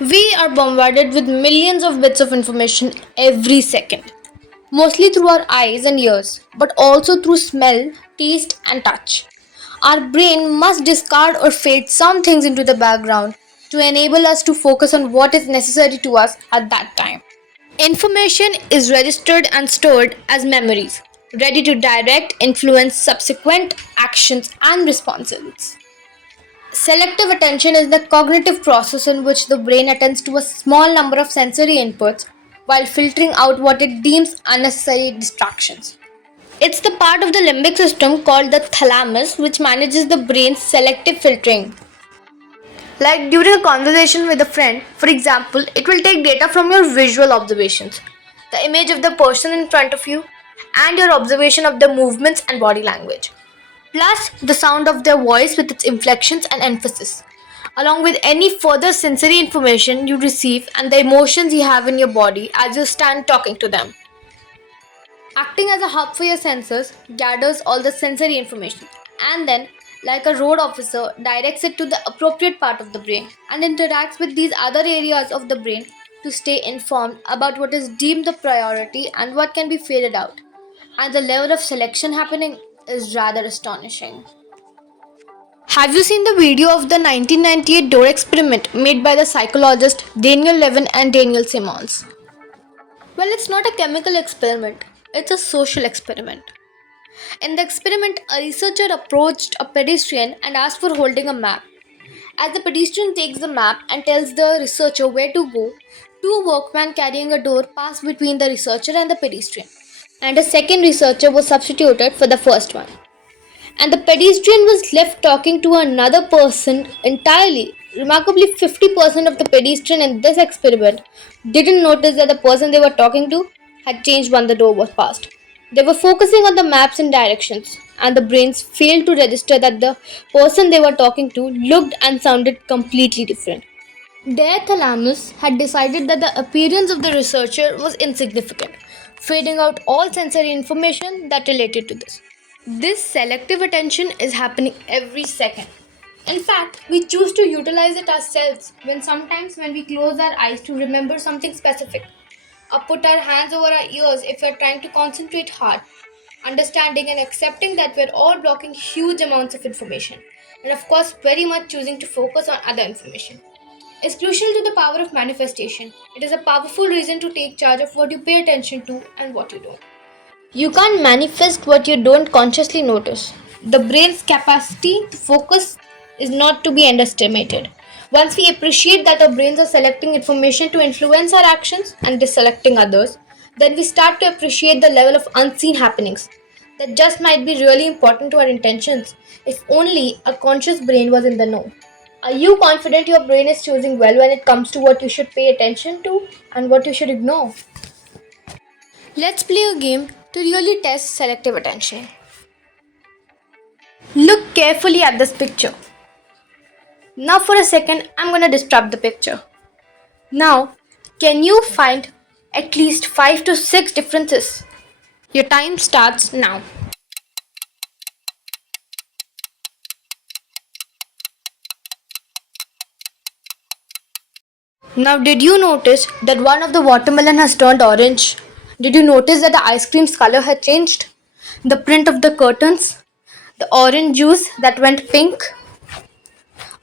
We are bombarded with millions of bits of information every second, mostly through our eyes and ears, but also through smell, taste, and touch. Our brain must discard or fade some things into the background to enable us to focus on what is necessary to us at that time. Information is registered and stored as memories, ready to direct, influence subsequent actions and responses. Selective attention is the cognitive process in which the brain attends to a small number of sensory inputs while filtering out what it deems unnecessary distractions. It's the part of the limbic system called the thalamus which manages the brain's selective filtering. Like during a conversation with a friend, for example, it will take data from your visual observations, the image of the person in front of you, and your observation of their movements and body language, plus the sound of their voice with its inflections and emphasis, along with any further sensory information you receive and the emotions you have in your body as you stand talking to them. Acting as a hub for your senses gathers all the sensory information and then, like a road officer, directs it to the appropriate part of the brain and interacts with these other areas of the brain to stay informed about what is deemed the priority and what can be faded out. And the level of selection happening is rather astonishing. Have you seen the video of the 1998 door experiment made by the psychologist Daniel Levin and Daniel Simmons? Well, it's not a chemical experiment, it's a social experiment. In the experiment, a researcher approached a pedestrian and asked for holding a map. As the pedestrian takes the map and tells the researcher where to go, two workmen carrying a door pass between the researcher and the pedestrian, and a second researcher was substituted for the first one. And the pedestrian was left talking to another person entirely. Remarkably, 50% of the pedestrians in this experiment didn't notice that the person they were talking to had changed when the door was passed. They were focusing on the maps and directions, and the brains failed to register that the person they were talking to looked and sounded completely different. Their thalamus had decided that the appearance of the researcher was insignificant, fading out all sensory information that related to this. This selective attention is happening every second. In fact, we choose to utilize it ourselves when we close our eyes to remember something specific, or put our hands over our ears if we are trying to concentrate hard, understanding and accepting that we're all blocking huge amounts of information, and of course, very much choosing to focus on other information. Is crucial to the power of manifestation. It is a powerful reason to take charge of what you pay attention to and what you don't. You can't manifest what you don't consciously notice. The brain's capacity to focus is not to be underestimated. Once we appreciate that our brains are selecting information to influence our actions and deselecting others, then we start to appreciate the level of unseen happenings that just might be really important to our intentions if only a conscious brain was in the know. Are you confident your brain is choosing well when it comes to what you should pay attention to and what you should ignore? Let's play a game to really test selective attention. Look carefully at this picture. Now, for a second, I'm going to disrupt the picture. Now, can you find at least 5 to 6 differences? Your time starts now. Now, did you notice that one of the watermelon has turned orange? Did you notice that the ice cream's color had changed? The print of the curtains? The orange juice that went pink?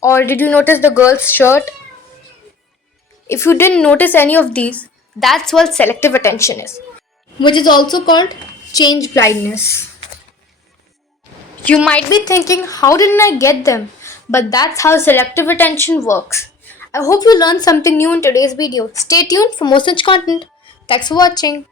Or did you notice the girl's shirt? If you didn't notice any of these, that's what selective attention is, which is also called change blindness. You might be thinking, how didn't I get them? But that's how selective attention works. I hope you learned something new in today's video. Stay tuned for more such content. Thanks for watching.